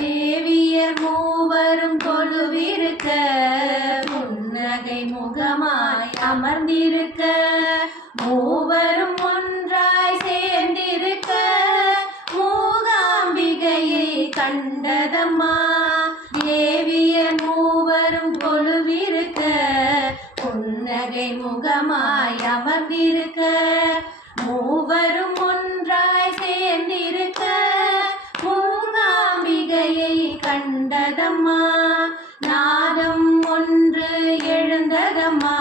தேவியர் மூவரும் கொலுவிருக்க புன்னகை முகமாய் அமர்ந்திருக்க மூவரும் ஒன்றாய் சேர்ந்திருக்க மூகாம்பிகையை கண்டதம்மா. தேவியர் மூவரும் கொலுவிருக்க புன்னகை முகமாய் அமர்ந்திருக்க மூவரும் ஒன்றாய் சேர்ந்திருக்க மூகாம்பிகையை கண்டதம்மா. நாதம் ஒன்று எழுந்ததம்மா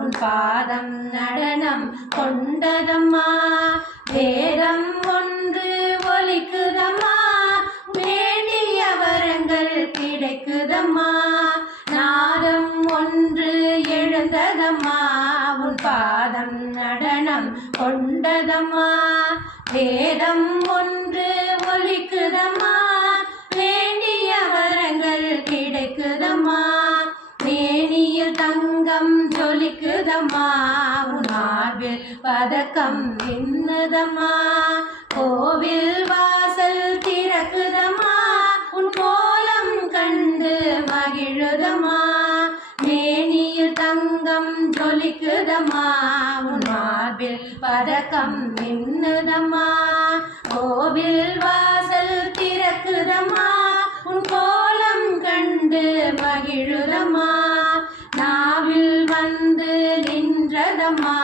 உன் பாதம் நடனம் கொண்டதம்மா. வேதம் ஒன்று ஒலிக்குதம்மா வேண்டிய வரங்கள் கிடைக்குதம்மா. நாதம் ஒன்று எழுந்ததம்மா உன் பாதம் நடனம் கொண்டதம்மா. வேதம் ஒன்று ஒலிக்குதம்மா வேண்டிய வரங்கள் கிடைக்குதம்மா. மேனியில் தங்கம் ஜொலிக்குதம்மா உன் மார்பில் பதக்கம் மின்னுதம்மா. கோவில் வாசல் திறக்குதம்மா உன் கோலம் கண்டு மகிழுதம்மா. மேனியில் தங்கம் ஜொலிக்குதம்மா உன் மார்பில் பதக்கம் மின்னுதம்மா. கோவில் வாசல் திறக்குதம்மா உன் கோலம் கண்டு மகிழுதம்மா. நாவில் வந்து நின்றதம்மா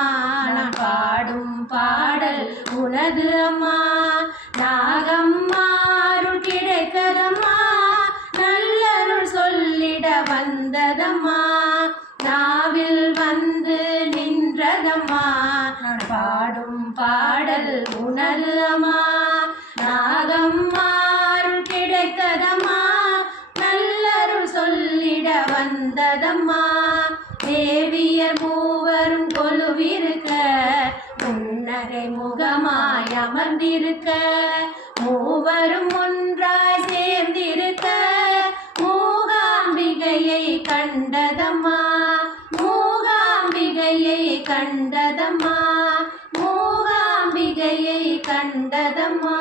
நான் பாடும் பாடல் உனது அம்மா. நாகம்மா அருள் கிடைக்கதம்மா நல்லருள் சொல்லிட வந்ததம்மா. நாவில் வந்து நின்றதம்மா நான் பாடும் பாடல் உனது அம்மா. நாகம்மா அருள் கிடைக்கதம்மா நல்லருள் சொல்லிட வந்ததம்மா. தேவியர் மூவரும் கொலுவிருக்க புன்னகை முகமாய் அமர்ந்திருக்க மூவரும் ஒன்றாய் சேர்ந்திருக்க மூகாம்பிகையை கண்டதம்மா. மூகாம்பிகையை கண்டதம்மா. மூகாம்பிகையை கண்டதம்மா.